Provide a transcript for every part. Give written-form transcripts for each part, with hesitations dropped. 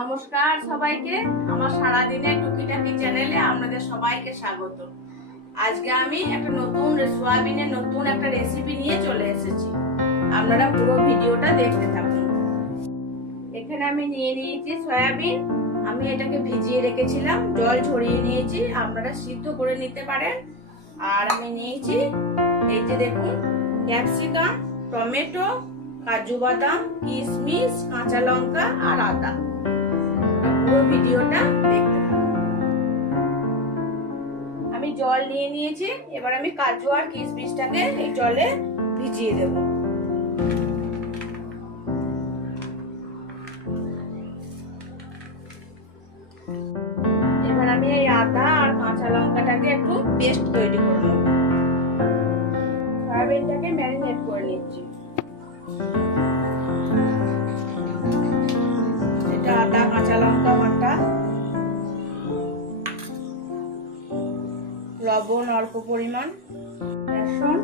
নমস্কার সবাইকে, আমার সারাদিনের টুকিটাকি চ্যানেলে আপনাদের সবাইকে স্বাগত। আজকে আমি একটা নতুন সয়াবিনের নতুন একটা রেসিপি নিয়ে চলে এসেছি। আপনারা পুরো ভিডিওটা দেখতে থাকুন। এখানে আমি নিয়ে নিয়েছি সয়াবিন। আমি এটাকে ভিজিয়ে রেখেছিলাম, জল ঝরিয়ে নিয়েছি, আপনারা সিদ্ধ করে নিতে পারেন। আর আমি নিয়েছি এই যে দেখুন, ক্যাপসিকাম, টমেটো, কাজু বাদাম, কিশমিশ, কাঁচা লঙ্কা আর আদা। পুরো ভিডিওটা দেখতে থাকুন। আমি জল নিয়ে নিয়েছি, এবার আমি কাজু আর কিশমিশটাকে এই জলে ভিজিয়ে দেব। এবার আমি এই আদা আর কাঁচা লঙ্কাটাকে একটু পেস্ট তৈরি করে নেব। সয়াবিনটাকে ম্যারিনেট করে নিচ্ছি। আদা কাঁচা লঙ্কা বাটা, লবণ অল্প পরিমাণ, রসুন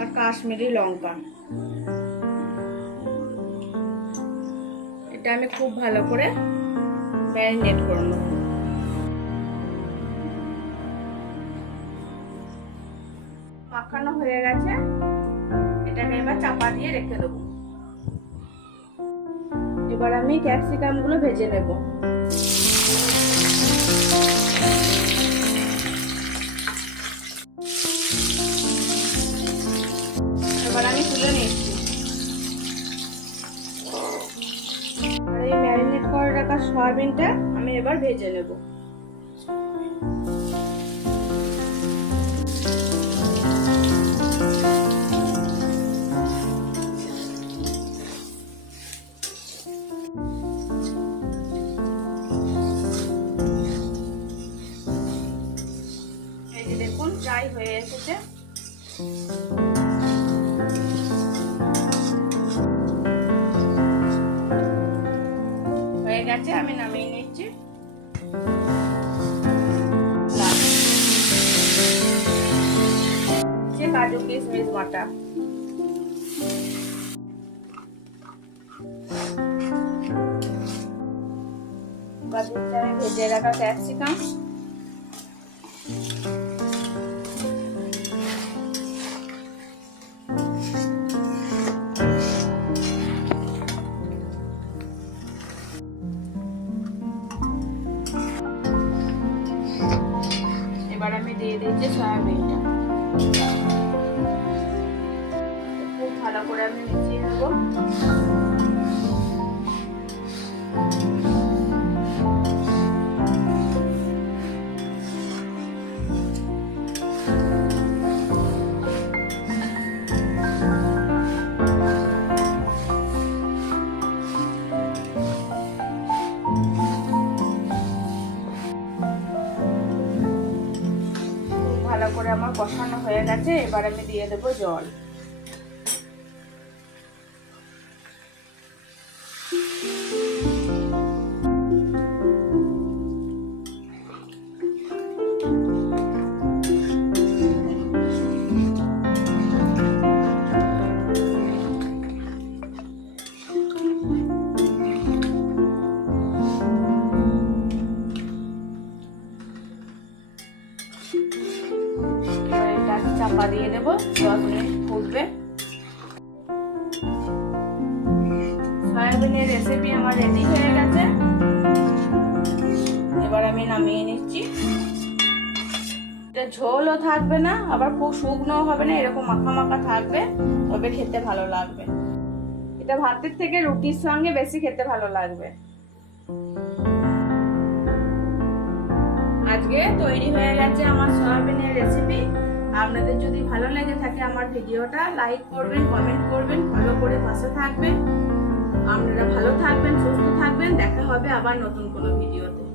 আর কাশ্মীরি লঙ্কা। এটা আমি খুব ভালো করে ম্যারিনেট করে নেব। মাখানো হয়ে গেছে, এটাকে এবার চাপা দিয়ে রেখে দেবো। এবার আমি ক্যাপসিকাম গুলো ভেজে নেব। এবার আমি তুলে নিচ্ছি। আর এই ম্যারিনেট করে রাখা সয়াবিনটা আমি এবার ভেজে নেব। দেখুন ফ্রাই হয়ে এসেছে। হয়ে গেছে, আমি নামিয়ে নিচ্ছি। কাজু কিশমিশ বাটা, ভেজে রাখা ক্যাপসিকাম, এবার আমি দিয়ে দিচ্ছি সয়াবিনটা। খুব ভালো করে আমি মিশিয়ে নেব। ভালো করে আমার কষানো হয়ে গেছে, এবার আমি দিয়ে দেবো জল। চাপা দিয়ে দেবো, 10 মিনিট ফুটবে। সয়াবিনের রেসিপি আমার রেডি হয়ে গেছে। এবার আমি নামিয়ে নিচ্ছি। এটা ঝোলও থাকবে না, আবার খুব শুকনো হবে না, এরকম মাখা মাখা থাকবে, তবে খেতে ভালো লাগবে। এটা ভাতের থেকে রুটির সঙ্গে বেশি খেতে ভালো লাগবে। আজকে তৈরি হয়ে গেছে আমার সয়াবিনের রেসিপি। আপনাদের যদি ভালো লেগে থাকে আমার ভিডিওটা লাইক করবেন, কমেন্ট করবেন, ফলো করে পাশে থাকবেন। আপনারা ভালো থাকবেন, সুস্থ থাকবেন। দেখা হবে আবার নতুন কোনো ভিডিওতে।